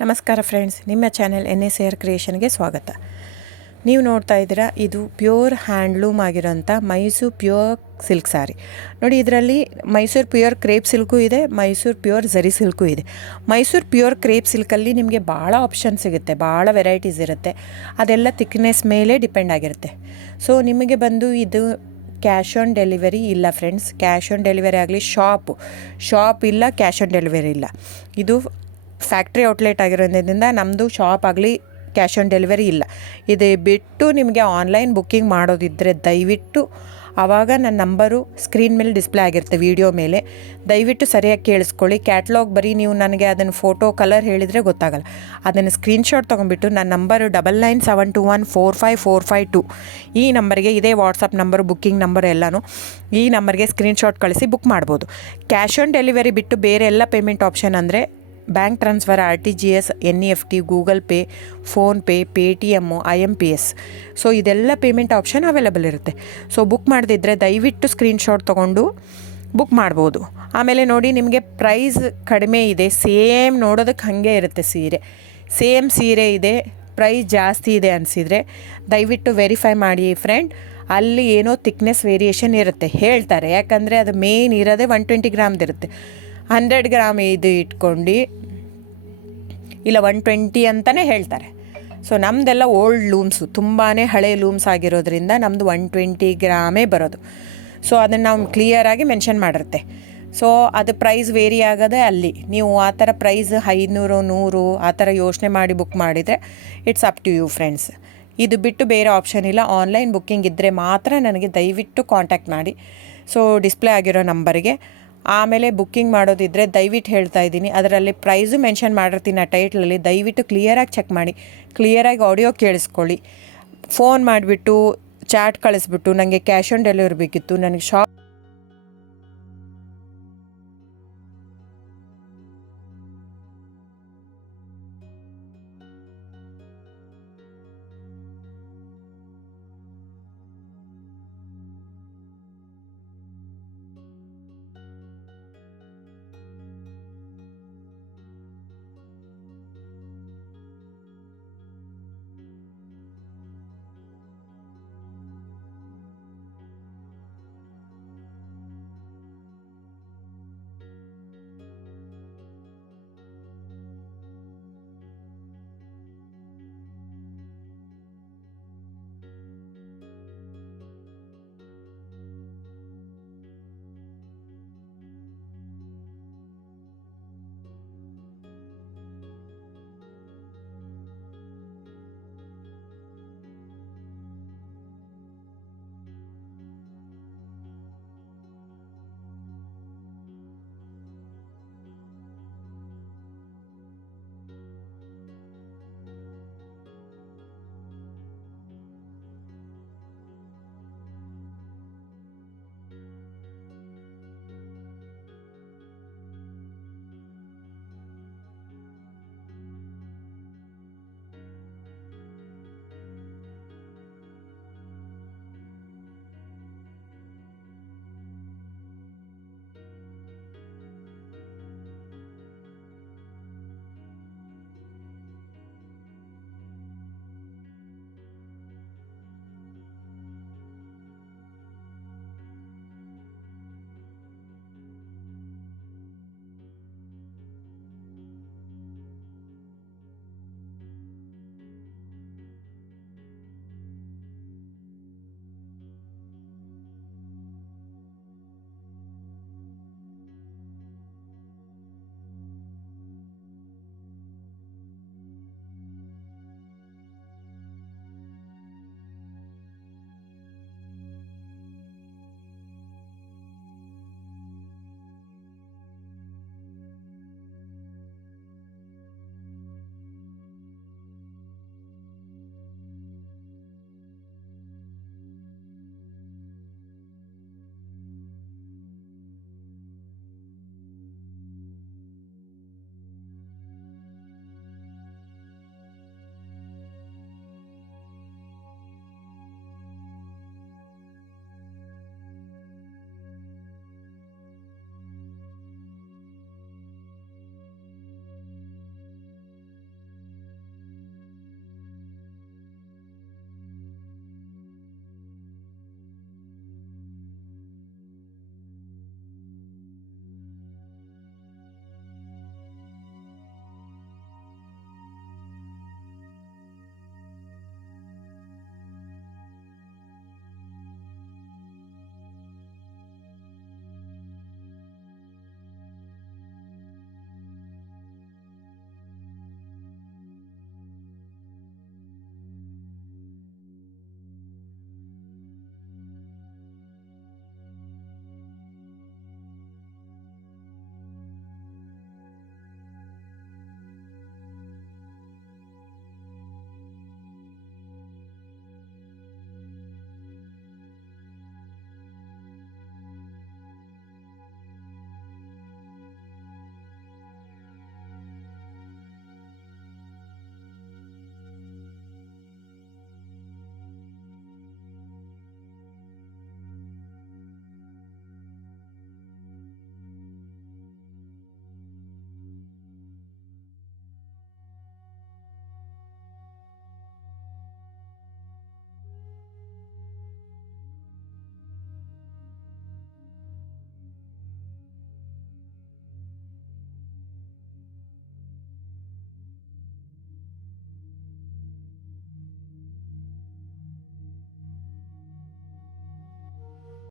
ನಮಸ್ಕಾರ ಫ್ರೆಂಡ್ಸ್, ನಿಮ್ಮ channel NSAR ಕ್ರಿಯೇಷನ್ಗೆ ಸ್ವಾಗತ. ನೀವು ನೋಡ್ತಾ ಇದ್ದೀರಾ, ಇದು ಪ್ಯೂರ್ ಹ್ಯಾಂಡ್ಲೂಮ್ ಆಗಿರೋಂಥ ಮೈಸೂರು ಪ್ಯೂರ್ ಸಿಲ್ಕ್ ಸ್ಯಾರಿ. ನೋಡಿ, ಇದರಲ್ಲಿ ಮೈಸೂರು ಪ್ಯೂರ್ ಕ್ರೇಪ್ ಸಿಲ್ಕು ಇದೆ, ಮೈಸೂರು ಪ್ಯೂರ್ ಝರಿ ಸಿಲ್ಕು ಇದೆ. ಮೈಸೂರು ಪ್ಯೂರ್ ಕ್ರೇಪ್ ಸಿಲ್ಕಲ್ಲಿ ನಿಮಗೆ ಭಾಳ ಆಪ್ಷನ್ ಸಿಗುತ್ತೆ, ಭಾಳ ವೆರೈಟೀಸ್ ಇರುತ್ತೆ. ಅದೆಲ್ಲ ಥಿಕ್ನೆಸ್ ಮೇಲೆ ಡಿಪೆಂಡ್ ಆಗಿರುತ್ತೆ. ಸೊ ನಿಮಗೆ ಬಂದು ಇದು ಕ್ಯಾಶ್ ಆನ್ ಡೆಲಿವರಿ ಇಲ್ಲ ಫ್ರೆಂಡ್ಸ್. ಕ್ಯಾಶ್ ಆನ್ ಡೆಲಿವರಿ ಆಗಲಿ, ಶಾಪ್ ಇಲ್ಲ, ಕ್ಯಾಶ್ ಆನ್ ಡೆಲಿವರಿ ಇಲ್ಲ. ಇದು ಫ್ಯಾಕ್ಟ್ರಿ ಔಟ್ಲೆಟ್ ಆಗಿರೋದ್ರಿಂದ ನಮ್ಮದು ಶಾಪ್ ಆಗಲಿ ಕ್ಯಾಶ್ ಆನ್ ಡೆಲಿವರಿ ಇಲ್ಲ. ಇದು ಬಿಟ್ಟು ನಿಮಗೆ ಆನ್ಲೈನ್ ಬುಕ್ಕಿಂಗ್ ಮಾಡೋದಿದ್ದರೆ ದಯವಿಟ್ಟು ಆವಾಗ ನನ್ನ ನಂಬರು ಸ್ಕ್ರೀನ್ ಮೇಲೆ ಡಿಸ್ಪ್ಲೇ ಆಗಿರುತ್ತೆ, ವಿಡಿಯೋ ಮೇಲೆ. ದಯವಿಟ್ಟು ಸರಿಯಾಗಿ ಕೇಳಿಸ್ಕೊಳ್ಳಿ. ಕ್ಯಾಟ್ಲಾಗ್ ಬರೀ ನೀವು ನನಗೆ ಅದನ್ನು ಫೋಟೋ ಕಲರ್ ಹೇಳಿದರೆ ಗೊತ್ತಾಗಲ್ಲ. ಅದನ್ನು ಸ್ಕ್ರೀನ್ಶಾಟ್ ತೊಗೊಂಡ್ಬಿಟ್ಟು ನನ್ನ ನಂಬರು 9972145452 ಈ ನಂಬರ್ಗೆ, ಇದೇ ವಾಟ್ಸಪ್ ನಂಬರು, ಬುಕ್ಕಿಂಗ್ ನಂಬರ್ ಎಲ್ಲನೂ ಈ ನಂಬರ್ಗೆ ಸ್ಕ್ರೀನ್ಶಾಟ್ ಕಳಿಸಿ ಬುಕ್ ಮಾಡ್ಬೋದು. ಕ್ಯಾಶ್ ಆನ್ ಡೆಲಿವರಿ ಬಿಟ್ಟು ಬೇರೆ ಎಲ್ಲ ಪೇಮೆಂಟ್ ಆಪ್ಷನ್ ಅಂದರೆ bank transfer, RTGS, NEFT, Google pay, PhonePe, Paytm, IMPS. So ಇದೆಲ್ಲ ಪೇಮೆಂಟ್ ಆಪ್ಷನ್ ಅವೈಲೇಬಲ್ ಇರುತ್ತೆ. ಸೊ ಬುಕ್ ಮಾಡದಿದ್ದರೆ ದಯವಿಟ್ಟು ಸ್ಕ್ರೀನ್ಶಾಟ್ ತೊಗೊಂಡು ಬುಕ್ ಮಾಡ್ಬೋದು. ಆಮೇಲೆ ನೋಡಿ, ನಿಮಗೆ ಪ್ರೈಸ್ ಕಡಿಮೆ ಇದೆ, ಸೇಮ್ ನೋಡೋದಕ್ಕೆ ಹಾಗೆ ಇರುತ್ತೆ ಸೇಮ್ ಸೀರೆ ಇದೆ, ಪ್ರೈಸ್ ಜಾಸ್ತಿ ಇದೆ ಅನಿಸಿದರೆ ದಯವಿಟ್ಟು ವೆರಿಫೈ ಮಾಡಿ ಫ್ರೆಂಡ್. ಅಲ್ಲಿ ಏನೋ ಥಿಕ್ನೆಸ್ ವೇರಿಯೇಷನ್ ಇರುತ್ತೆ ಹೇಳ್ತಾರೆ, ಯಾಕಂದರೆ ಅದು ಮೇನ್ ಇರೋದೇ 120 ಗ್ರಾಮ್ದಿರುತ್ತೆ. 100 ಗ್ರಾಮ್ ಇದು ಇಟ್ಕೊಂಡು ಇಲ್ಲ 120 ಅಂತಲೇ ಹೇಳ್ತಾರೆ. ಸೊ ನಮ್ಮದೆಲ್ಲ ಓಲ್ಡ್ ಲೂಮ್ಸು, ತುಂಬಾ ಹಳೆ ಲೂಮ್ಸ್ ಆಗಿರೋದ್ರಿಂದ ನಮ್ಮದು 120 ಗ್ರಾಮೇ ಬರೋದು. ಸೊ ಅದನ್ನು ನಾವು ಕ್ಲಿಯರಾಗಿ ಮೆನ್ಷನ್ ಮಾಡಿರುತ್ತೆ. ಸೊ ಅದು ಪ್ರೈಸ್ ವೇರಿ ಆಗೋದೇ ಅಲ್ಲಿ. ನೀವು ಆ ಥರ ಪ್ರೈಸ್ 500, 100 ಆ ಥರ ಯೋಚನೆ ಮಾಡಿ ಬುಕ್ ಮಾಡಿದರೆ it's up to you friends. ಇದು ಬಿಟ್ಟು ಬೇರೆ ಆಪ್ಷನ್ ಇಲ್ಲ. ಆನ್ಲೈನ್ ಬುಕ್ಕಿಂಗ್ ಇದ್ದರೆ ಮಾತ್ರ ನನಗೆ ದಯವಿಟ್ಟು ಕಾಂಟ್ಯಾಕ್ಟ್ ಮಾಡಿ. ಸೊ ಡಿಸ್ಪ್ಲೇ ಆಗಿರೋ ನಂಬರಿಗೆ. ಆಮೇಲೆ ಬುಕ್ಕಿಂಗ್ ಮಾಡೋದಿದ್ದರೆ ದಯವಿಟ್ಟು ಹೇಳ್ತಾ ಇದ್ದೀನಿ, ಅದರಲ್ಲಿ ಪ್ರೈಸು ಮೆನ್ಷನ್ ಮಾಡಿರ್ತೀನಿ ಆ ಟೈಟ್ಲಲ್ಲಿ. ದಯವಿಟ್ಟು ಕ್ಲಿಯರಾಗಿ ಚೆಕ್ ಮಾಡಿ, ಕ್ಲಿಯರಾಗಿ ಆಡಿಯೋ ಕೇಳಿಸ್ಕೊಳ್ಳಿ. ಫೋನ್ ಮಾಡಿಬಿಟ್ಟು ಚಾಟ್ ಕಳಿಸ್ಬಿಟ್ಟು ನನಗೆ ಕ್ಯಾಶ್ ಆನ್ ಡೆಲಿವರಿ ಬೇಕಿತ್ತು, ನನಗೆ